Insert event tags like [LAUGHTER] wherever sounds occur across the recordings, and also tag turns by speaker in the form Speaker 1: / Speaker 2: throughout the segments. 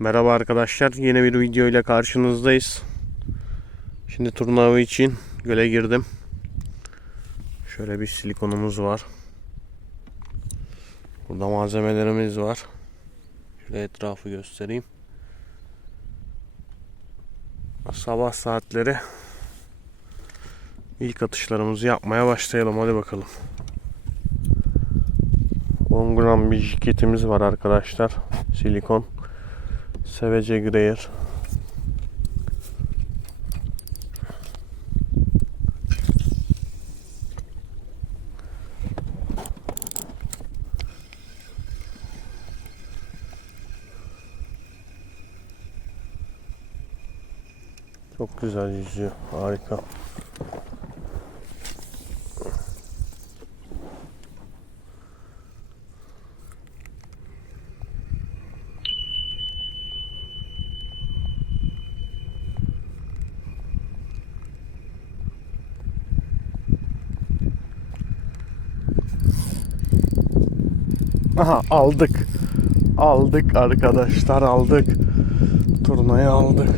Speaker 1: Merhaba arkadaşlar. Yeni bir video ile karşınızdayız. Şimdi turnuva için göle girdim. Şöyle bir silikonumuz var. Burada malzemelerimiz var. Şöyle etrafı göstereyim. Sabah saatleri ilk atışlarımızı yapmaya başlayalım. Hadi bakalım. 10 gram bir jiketimiz var arkadaşlar. Silikon. Sevece Greyer. Çok güzel yüzüyor. Harika. Aha aldık. Aldık arkadaşlar aldık. Turnayı aldık.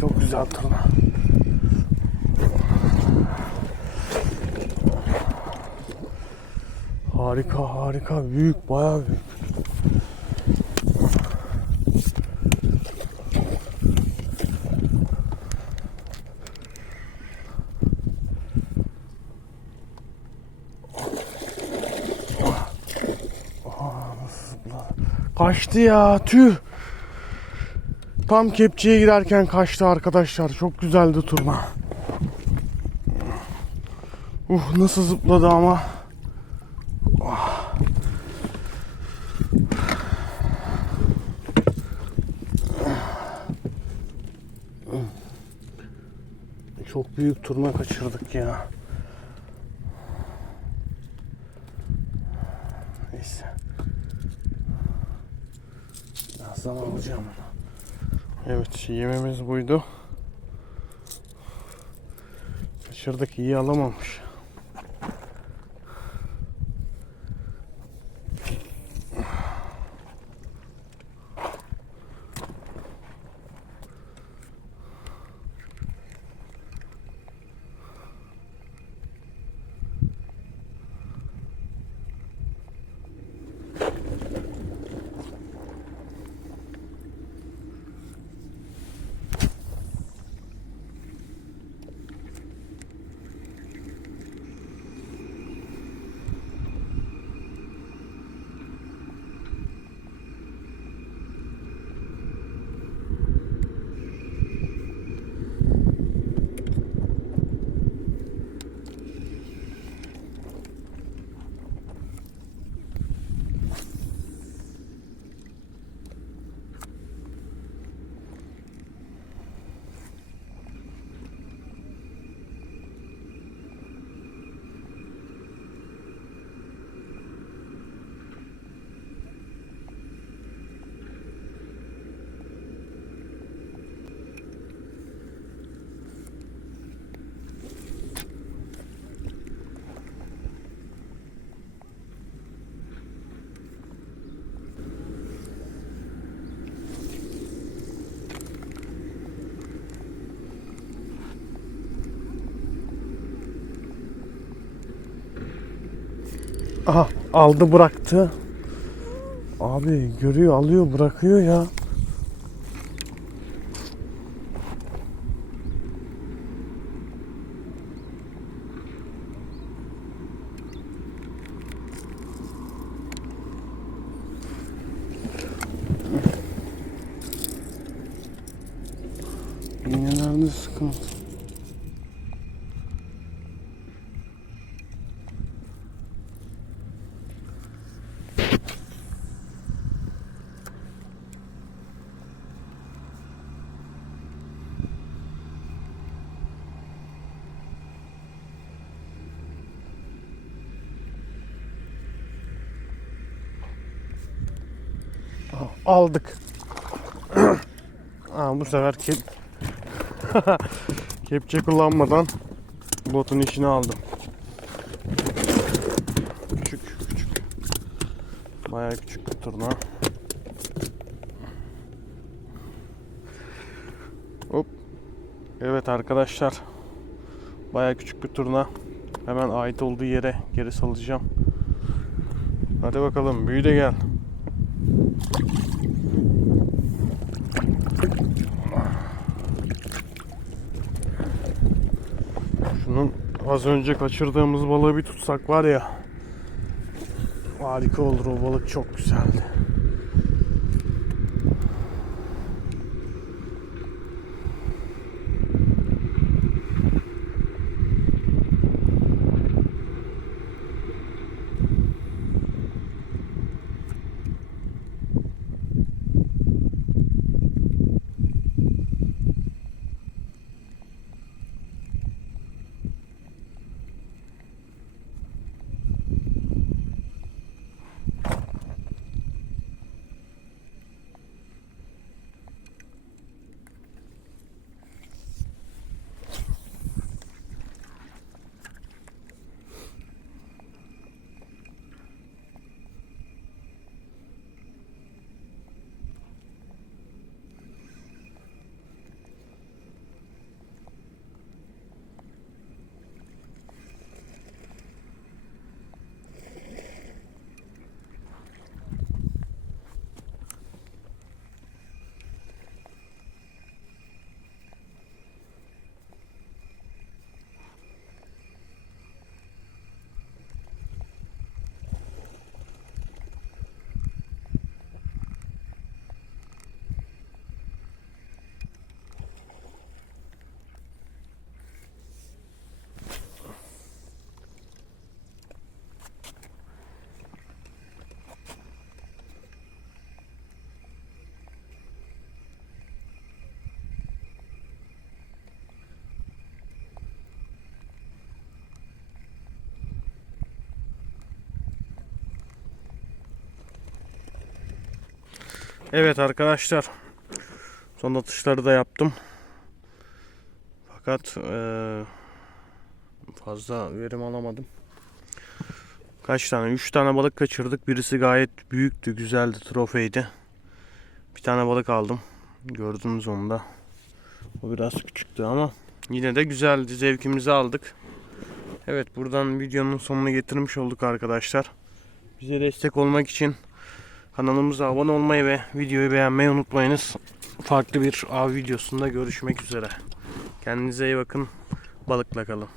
Speaker 1: Çok güzel turna. Harika harika büyük bayağı büyük. Kaçtı ya tüh. Tam kepçeye girerken kaçtı arkadaşlar. Çok güzeldi turna. Uh nasıl zıpladı ama. Ah. Çok büyük turna kaçırdık ya. Neyse. Birazdan alacağım onu. Evet yememiz buydu. Kaçırdık iyi alamamış. Aha aldı bıraktı. Abi görüyor alıyor bırakıyor ya. İğnelerde sıkıntı. Aldık. [CLEARS THROAT] Aa, bu sefer kep [LAUGHS] kepçe kullanmadan botun işini aldım. Küçük küçük. Bayağı küçük bir turna. Hop. Evet arkadaşlar. Bayağı küçük bir turna. Hemen ait olduğu yere geri salacağım. Hadi bakalım büyü de gel. Şunun az önce kaçırdığımız balığı bir tutsak var ya. Harika olur o balık çok güzeldi. Evet arkadaşlar. Son atışları da yaptım. Fakat eee, fazla verim alamadım. Kaç tane? 3 tane balık kaçırdık. Birisi gayet büyüktü, güzeldi, trofeydi. Bir tane balık aldım. Gördünüz onu da. O biraz küçüktü ama yine de güzeldi. Zevkimizi aldık. Evet buradan videonun sonuna getirmiş olduk arkadaşlar. Bize destek olmak için Kanalımıza abone olmayı ve videoyu beğenmeyi unutmayınız. Farklı bir av videosunda görüşmek üzere. Kendinize iyi bakın. Balıkla kalın.